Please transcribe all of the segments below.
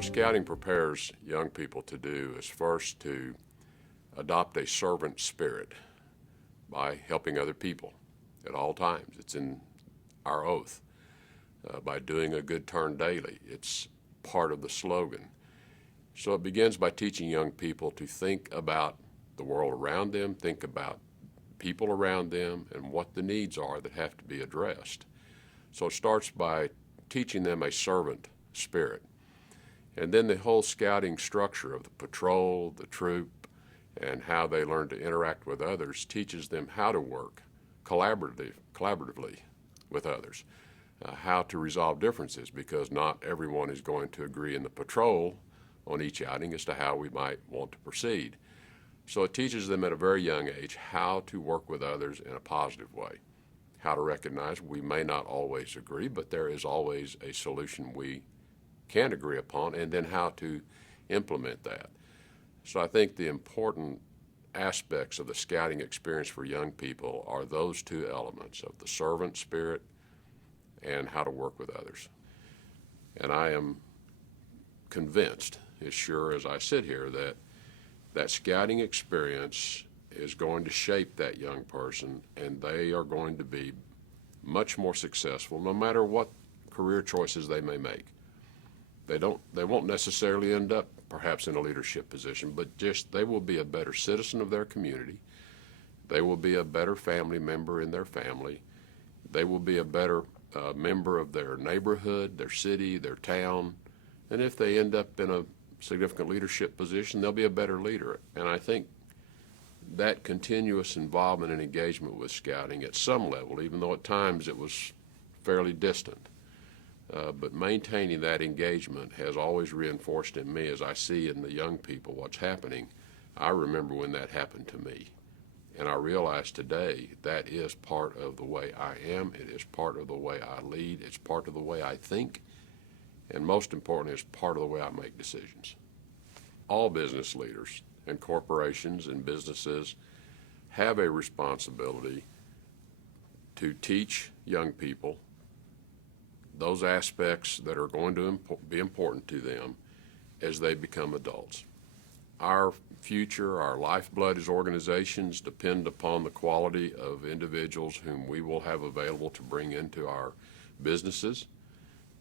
What Scouting prepares young people to do is first to adopt a servant spirit by helping other people at all times. It's in our oath. By doing a good turn daily. It's part of the slogan. So it begins by teaching young people to think about the world around them, think about people around them, and what the needs are that have to be addressed. So it starts by teaching them a servant spirit. And then the whole scouting structure of the patrol, the troop, and how they learn to interact with others teaches them how to work collaboratively with others. How to resolve differences, because not everyone is going to agree in the patrol on each outing as to how we might want to proceed. So it teaches them at a very young age how to work with others in a positive way, how to recognize we may not always agree, but there is always a solution we can agree upon, and then how to implement that. So I think the important aspects of the scouting experience for young people are those two elements of the servant spirit and how to work with others. And I am convinced, as sure as I sit here, that that scouting experience is going to shape that young person, and they are going to be much more successful no matter what career choices they may make. They won't necessarily end up perhaps in a leadership position, but just they will be a better citizen of their community. They will be a better family member in their family. They will be a better member of their neighborhood, their city, their town, and if they end up in a significant leadership position, they'll be a better leader. And I think that continuous involvement and engagement with scouting at some level, even though at times it was fairly distant, but maintaining that engagement has always reinforced in me as I see in the young people what's happening. I remember when that happened to me. And I realize today that is part of the way I am. It is part of the way I lead. It's part of the way I think. And most importantly, it's part of the way I make decisions. All business leaders and corporations and businesses have a responsibility to teach young people those aspects that are going to be important to them as they become adults. Our future, our lifeblood as organizations depend upon the quality of individuals whom we will have available to bring into our businesses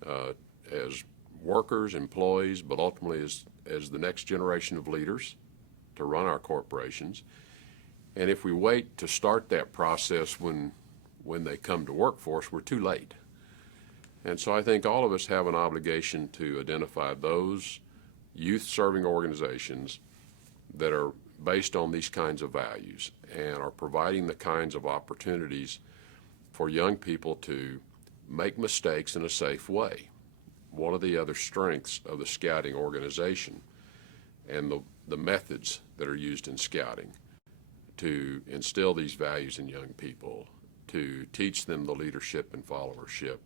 as workers, employees, but ultimately as the next generation of leaders to run our corporations. And if we wait to start that process when they come to work for us, we're too late. And so I think all of us have an obligation to identify those youth-serving organizations that are based on these kinds of values and are providing the kinds of opportunities for young people to make mistakes in a safe way. One of the other strengths of the scouting organization and the methods that are used in scouting to instill these values in young people, to teach them the leadership and followership,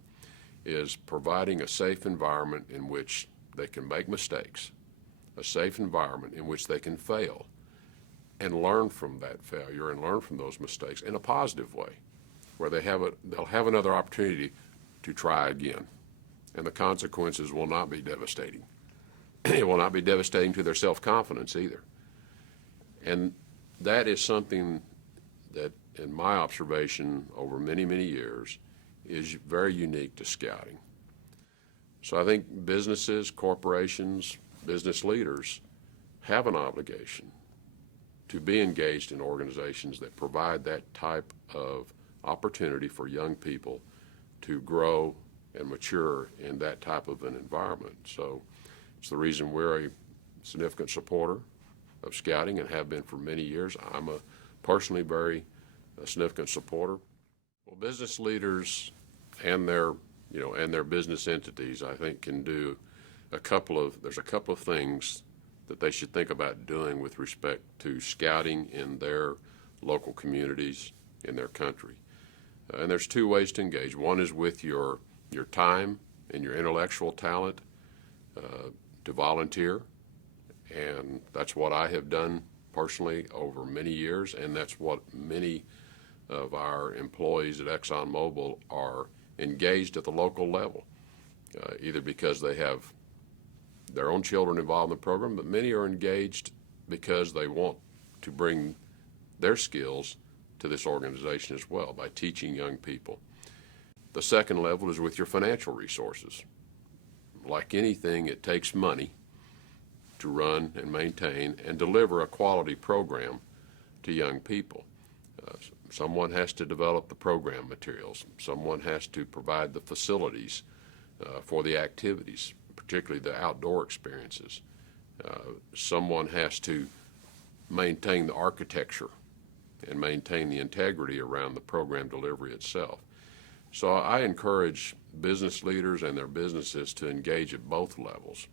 is providing a safe environment in which they can make mistakes, a safe environment in which they can fail and learn from that failure and learn from those mistakes in a positive way, where they'll have another opportunity to try again. And the consequences will not be devastating. It will not be devastating to their self-confidence either. And that is something that, in my observation over many, many years, is very unique to scouting. So I think businesses, corporations, business leaders have an obligation to be engaged in organizations that provide that type of opportunity for young people to grow and mature in that type of an environment. So it's the reason we're a significant supporter of scouting and have been for many years. I'm a personally very significant supporter. Well, business leaders and their business entities, I think, can do there's a couple of things that they should think about doing with respect to scouting in their local communities, in their country. And there's two ways to engage. One is with your time and your intellectual talent to volunteer, and that's what I have done personally over many years, and that's what many of our employees at ExxonMobil are engaged at the local level, either because they have their own children involved in the program, but many are engaged because they want to bring their skills to this organization as well by teaching young people. The second level is with your financial resources. Like anything, it takes money to run and maintain and deliver a quality program to young people. Someone has to develop the program materials. Someone has to provide the facilities for the activities, particularly the outdoor experiences. Someone has to maintain the architecture and maintain the integrity around the program delivery itself. So I encourage business leaders and their businesses to engage at both levels.